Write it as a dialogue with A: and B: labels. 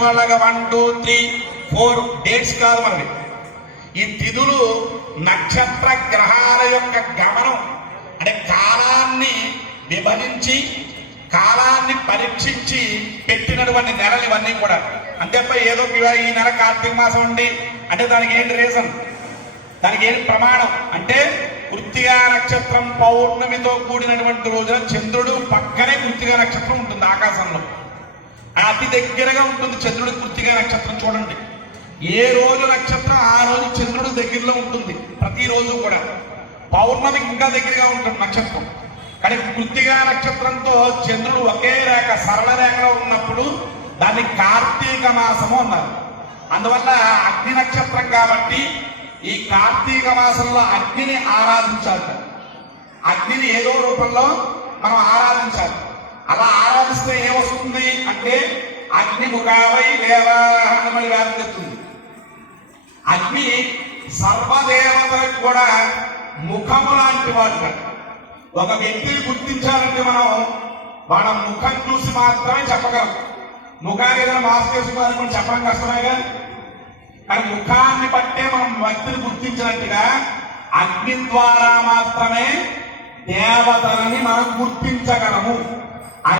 A: Usual one two three four dates కాదు మనకి ఈ తిథులు నక్షత్ర గ్రహాల యొక్క గమనం అంటే కాలాన్ని విభజించి కాలాన్ని పరీక్షించి పెట్టినటువంటి నెలలు ఇవన్నీ కూడా. అంతేపై ఏదో ఈ నెల కార్తీక మాసం ఉంది అంటే దానికి ఏంటి రీజన్ దానికి ఏంటి ప్రమాణం? అంటే కృత్తిగా నక్షత్రం పౌర్ణమితో కూడినటువంటి రోజున చంద్రుడు పక్కనే కృత్తిగా నక్షత్రం ఉంటుంది ఆకాశంలో. అతి దగ్గరగా ఉంటుంది చంద్రుడి కృత్తిగా నక్షత్రం చూడండి. ఏ రోజు నక్షత్రం ఆ రోజు చంద్రుడు దగ్గరలో ఉంటుంది. ప్రతిరోజు కూడా. పౌర్ణమి ఇంకా దగ్గరగా ఉంటుంది నక్షత్రం. కానీ కృత్తిగా నక్షత్రంతో చంద్రుడు ఒకే రేఖ సరళ రేఖలో ఉన్నప్పుడు దాన్ని కార్తీక మాసము అన్నారు. అందువల్ల అగ్ని నక్షత్రం కాబట్టి ఈ కార్తీక మాసంలో అగ్నిని ఆరాధించాలి. అగ్నిని ఏదో రూపంలో మనం ఆరాధించాలి. అలా ఆరాధిస్తే వస్తుంది. అంటే అగ్ని ముఖావై లేవా అని మళ్ళీ వేదం చెప్తుంది. అగ్ని సర్వదేవతలకు కూడా ముఖము లాంటి వాడు ఒక వ్యక్తిని గుర్తించాలంటే మనం వాళ్ళ ముఖం చూసి మాత్రమే చెప్పగలం. ముఖాన్ని ఏదైనా మాస్క్ వేసుకోవాలని మనం చెప్పడం కష్టమేగా కానీ ముఖాన్ని బట్టే మనం వ్యక్తిని గుర్తించినట్టుగా అగ్ని ద్వారా మాత్రమే దేవతలని మనం గుర్తించగలము.